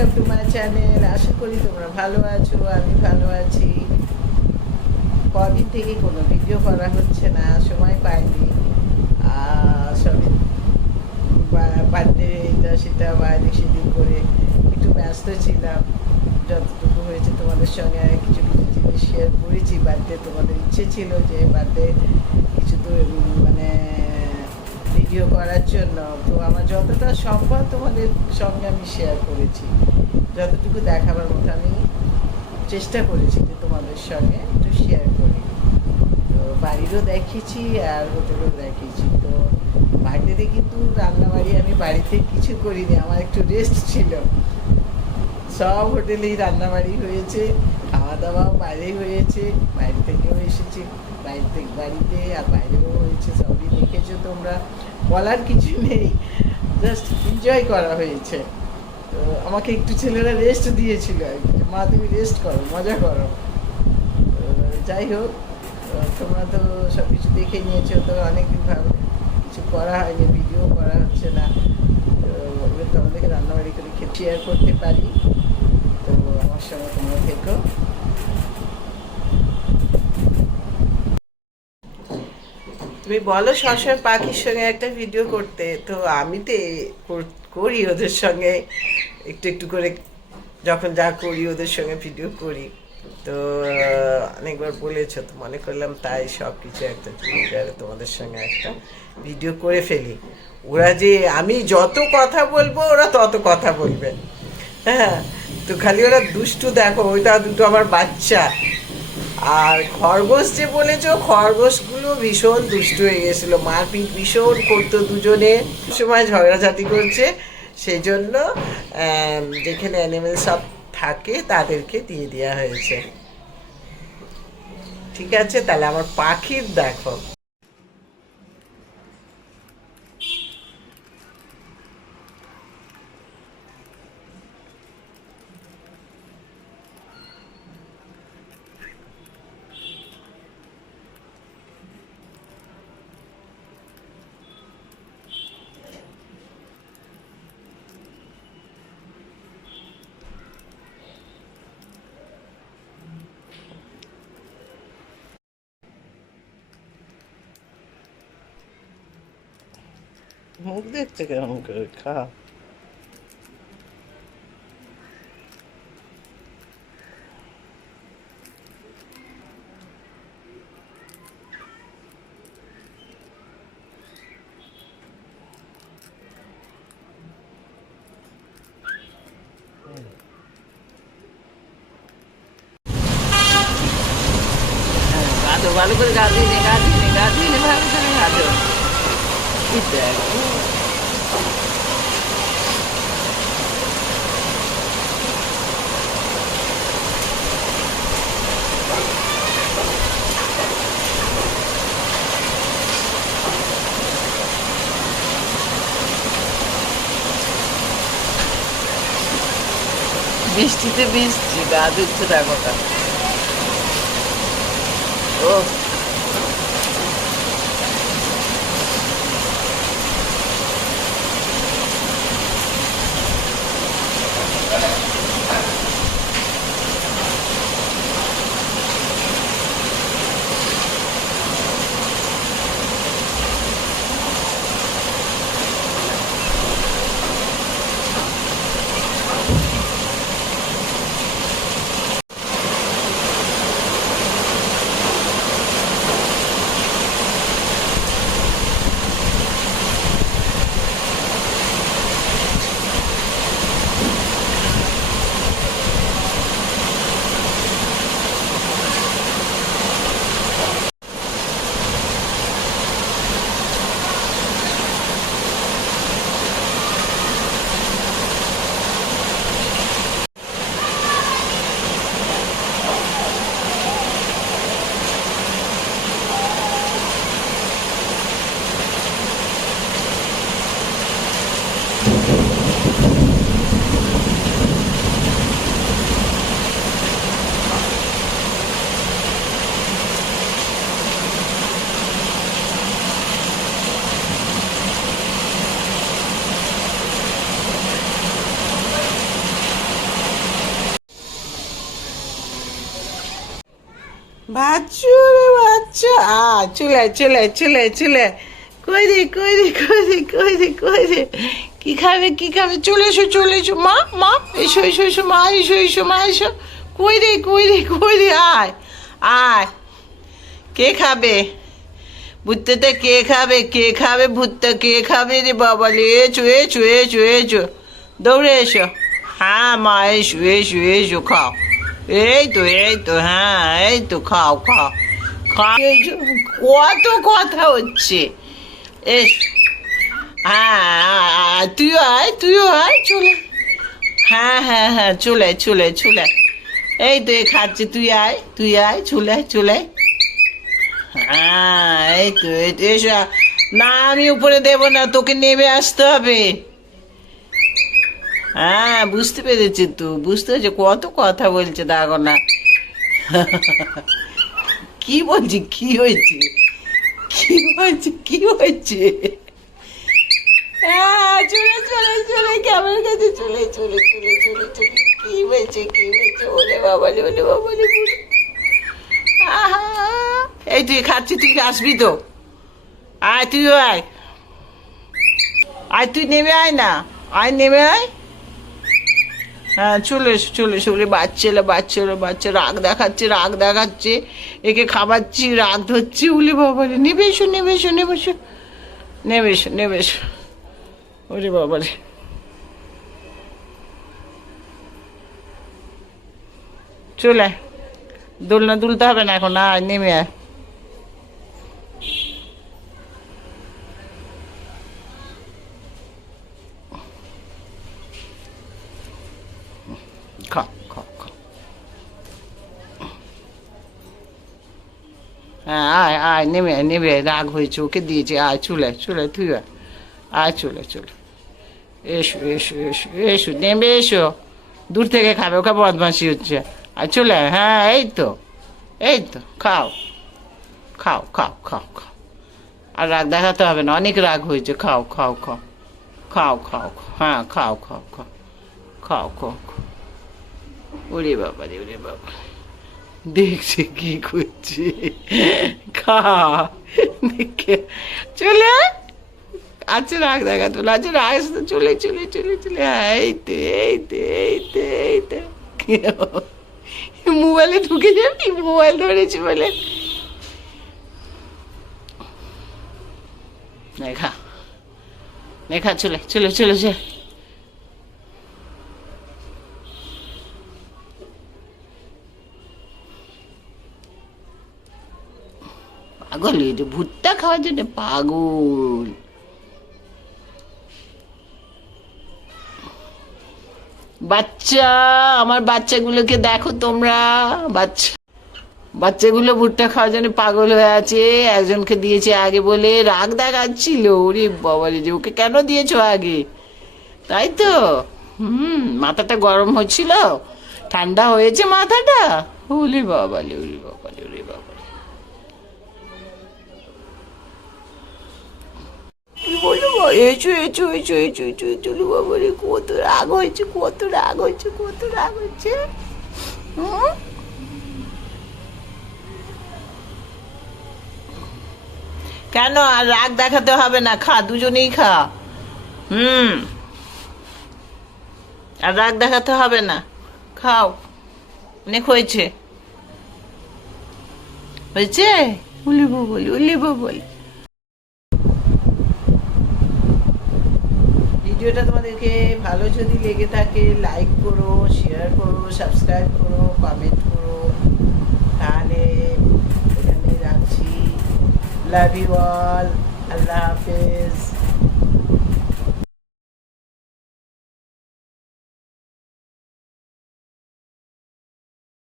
Welcome to my channel. আশা করি তোমরা ভালো আছো, আমি ভালো আছি। কদিন থেকে কোনো ভিডিও করা হচ্ছে না, সময় পাইনি। সবই বার্থডে এটা সেটা বাইরে সেদিন করে একটু ব্যস্ত ছিলাম। যতটুকু হয়েছে তোমাদের সঙ্গে কিছু কিছু জিনিস শেয়ার করেছি। বার্থডে তোমাদের ইচ্ছে ছিল যে বার্থডে কিছু তো মানে ভিডিও করার জন্য, তো আমার যতটা সম্ভব তোমাদের সঙ্গে আমি শেয়ার করেছি। যতটুকু দেখাবার মতো আমি চেষ্টা করেছি যে তোমাদের সঙ্গে একটু শেয়ার করি। তো বাড়িরও দেখিয়েছি আর হোটেলও দেখিয়েছি। তো বাড়িতে কিন্তু রান্নাবাড়ি আমি বাড়িতে কিছু করিনি, আমার একটু রেস্ট ছিল। সব হোটেলেই রান্নাবাড়ি হয়েছে, খাওয়া দাওয়াও বাইরেই হয়েছে, বাইরে থেকেও এসেছে, বাড়িতে আর বাইরেও হয়েছে। সবই দেখেছো তোমরা, বলার কিছু নেই, জাস্ট এনজয় করা হয়েছে। তো আমাকে একটু ছেলেরা রেস্ট দিয়েছিল আর কি, মা তুমি রেস্ট করো, মজা করো। যাই হোক, তোমরা তো সব কিছু দেখে নিয়েছো। তো অনেকদিন ভাবে কিছু করা হয়নি, ভিডিও করা হচ্ছে না। তো এবার তোমাদেরকে রান্নাবাড়ি করে খেয়ে শেয়ার করতে পারি। তো আমার সঙ্গে তোমরা থেকো। তুমি বলো সবসময় পাখির সঙ্গে একটা ভিডিও করতে, তো আমি তো করি ওদের সঙ্গে একটু একটু করে, যখন যা করি ওদের সঙ্গে ভিডিও করি। তো অনেকবার বলেছো, তো মনে করলাম তাই সব কিছু একটা তোমাদের সঙ্গে একটা ভিডিও করে ফেলি। ওরা যে আমি যত কথা বলবো ওরা তত কথা বলবে। হ্যাঁ, তো খালি ওরা দুষ্টু, দেখো ওইটা দুটো আমার বাচ্চা। আর খরগোশ যে বলেছ, খরগোশগুলো ভীষণ দুষ্টু হয়ে গেছিলো, মারপিট ভীষণ করতো দুজনে, সময় ঝগড়াঝাটি করছে। সেই জন্য যেখানে অ্যানিমেল সব থাকে তাদেরকে দিয়ে দেওয়া হয়েছে। ঠিক আছে, তাহলে আমার পাখির দেখো। মুখ দেখছে কেমন করে, খা। গাধো ভালো করে, গাধিয়ে নে ভালো করে গাধো। বৃষ্টিতে ভিজছি, গা ধুচ্ছে, দেখো তা। ও বাচ্চু রে বাচ্চা, চলে চলে চলে চলে, কই রে কই রে কই রে কই রে কই রে, কি খাবে কি খাবে, চলে এসো চলে এসো, মা মা এসো এসো এসো, মা এসো এসো মা এসো, কই রে কই রে কই রে, আয় আয়, কে খাবে ভুট্টাটা, কে খাবে ভুট্টা, কে খাবে রে বাবা রে, এসো এসো এসো এসো, দৌড়ে এসো, হ্যাঁ মা এসো এসো এসো, খাও, এই তো হ্যাঁ এই তো, খাও খাও খাও, কত কথা হচ্ছে, এস, হ্যাঁ তুইও আয় চলে, হ্যাঁ হ্যাঁ হ্যাঁ চলে চলে চলে, এই তো এ খাচ্ছে, তুই আয় চলে চলে, হ্যাঁ এই তো এসো, না আমি উপরে দেবো না, তোকে নেমে আসতে হবে, হ্যাঁ বুঝতে পেরেছি, তো বুঝতে পেরেছি, কত কথা বলছে দেখো না, কি বলছি, কি হয়েছে, কি হয়েছে, কি হয়েছে, হ্যাঁ চলে চলে চলে, ক্যামেরার কাছে চলে চলে চলে চলে চলে, কি হয়েছে কি হয়েছে, ওলে বাবালে ওলে বাবালে, এই তুই খাচ্ছি, তুই আসবি তো, আয় তুইও আয়, আয় তুই নেমে আয় না, আয় নেমে আয়, হ্যাঁ চলে এসো চলে এসো, ওরে বাচ্চা রাগ দেখাচ্ছে, একে খাওয়াচ্ছি রাগ ধরছি, উলি বাবারে, নেবে এসো নেবে এসো নেবে এসো নেবে এসো নেবে এসো, ওরে বাবারে, চলে আয়, দোলনা দুলতে হবে না এখন, আয় নেমে আয়, খা খা খা, হ্যাঁ আয় নেমে আয়, রাগ হয়েছে ওকে দিয়েছে, আয় চলে চলে তুই আয় চলে চলে, এসো এসো এসো এসো নেমে এসো, দূর থেকে খাবে, ওকে বদমাসি হচ্ছে, আর চলে আয়, হ্যাঁ এই তো খাও খাও খাও খাও খাও, আর রাগ দেখাতে হবে না, অনেক রাগ হয়েছে, খাও খাও খাও খাও খাও হ্যাঁ খাও খাও খাও খাও খাও, ওরে বাবা রে ওরে বাবা, দেখছে কি করছে, খা দেখে চলে, আচ্ছা রাগ দেখাতো না, আচ্ছা রাগ আসতে চলে চলে চলে চলে, এই তো মোবাইলে ঢুকে যাবি, মোবাইল ধরেছি বলে, খা চলে চলে চলে চলে, পাগল হয়েছে ভুট্টা খাওয়ার জন্য, পাগল, বাচ্চা, আমার বাচ্চাগুলোকে দেখো তোমরা, বাচ্চাগুলো ভুট্টা খাওয়ার জন্য পাগল হয়ে আছে, একজনকে দিয়েছে আগে বলে রাগ দেখাচ্ছিল, ওরে বাবা রে, যে ওকে কেন দিয়েছো আগে, তাই তো, মাথাটা গরম হচ্ছিল, ঠান্ডা হয়েছে মাথাটা, ওরে বাবালে ওরে বাবালে ওরে বাবালে, কি বলবো, এসো চলো বাবা রে, কত রাগ হয়েছে কত রাগ হয়েছে কত রাগ হয়েছে, কেন আর রাগ দেখাতে হবে না, খা দুজনেই খা, আর রাগ দেখাতে হবে না, খাও, অনেক হয়েছে হয়েছে, উলিব বলি, ভিডিওটা তোমাদেরকে ভালো যদি লেগে থাকে লাইক করো, শেয়ার করো, সাবস্ক্রাইব করো, কমেন্ট করো, তাহলে এখানে রাখছি, লাভ ইউ অল, আল্লাহ হাফেজ।